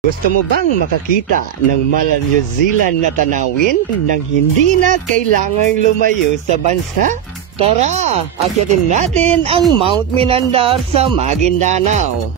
Gusto mo bang makakita ng mala New Zealand na tanawin nang hindi na kailangang lumayo sa bansa? Tara, akyatin natin ang Mount Minandar sa Maguindanao.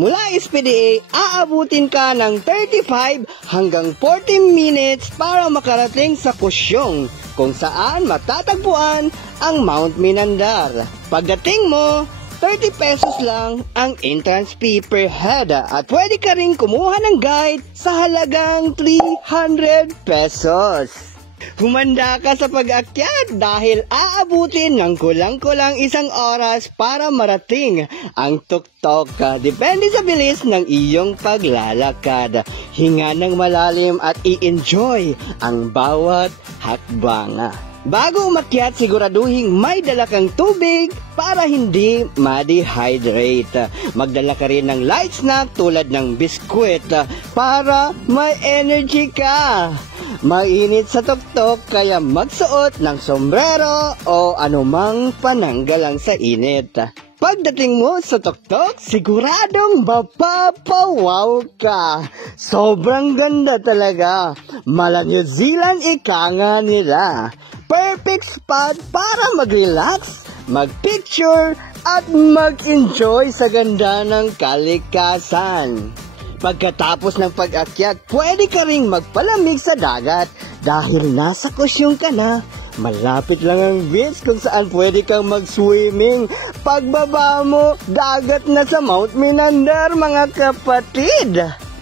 Mula SPDA, aabutin ka ng 35 hanggang 40 minutes para makarating sa Kusyong, kung saan matatagpuan ang Mount Minandar. Pagdating mo, 30 pesos lang ang entrance fee per head at pwede ka rin kumuha ng guide sa halagang 300 pesos. Humanda ka sa pag-akyat dahil aabutin ng kulang-kulang 1 oras para marating ang tuktok. Depende sa bilis ng iyong paglalakad. Hinga ng malalim at i-enjoy ang bawat hakbang. Bago umakyat, siguraduhin may dala kang tubig para hindi ma-dehydrate. Magdala ka rin ng light snack tulad ng biskwit para may energy ka. Mainit sa tuktok kaya magsuot ng sombrero o anumang pananggalang sa init. Pagdating mo sa tuktok, siguradong mapapawaw ka. Sobrang ganda talaga. Mala New Zealand ika nga nila. Perfect spot para mag-relax, mag-picture, at mag-enjoy sa ganda ng kalikasan. Pagkatapos ng pag-akyat, pwede ka ring magpalamig sa dagat dahil nasa Kusyong ka na. Malapit lang ang beach kung saan pwede kang mag-swimming. Pagbaba mo, dagat na sa Mount Minandar, mga kapatid.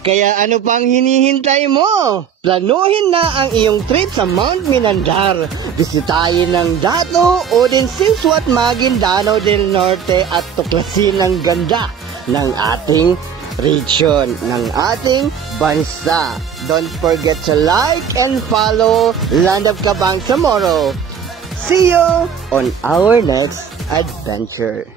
Kaya ano pang hinihintay mo? Planuhin na ang iyong trip sa Mount Minandar. Bisitahin ng Dato, Odin, Singswat, Maguindanao del Norte at tuklasin ang ganda ng ating region, ng ating bansa. Don't forget to like and follow Land of Kabang Samoro. See you on our next adventure.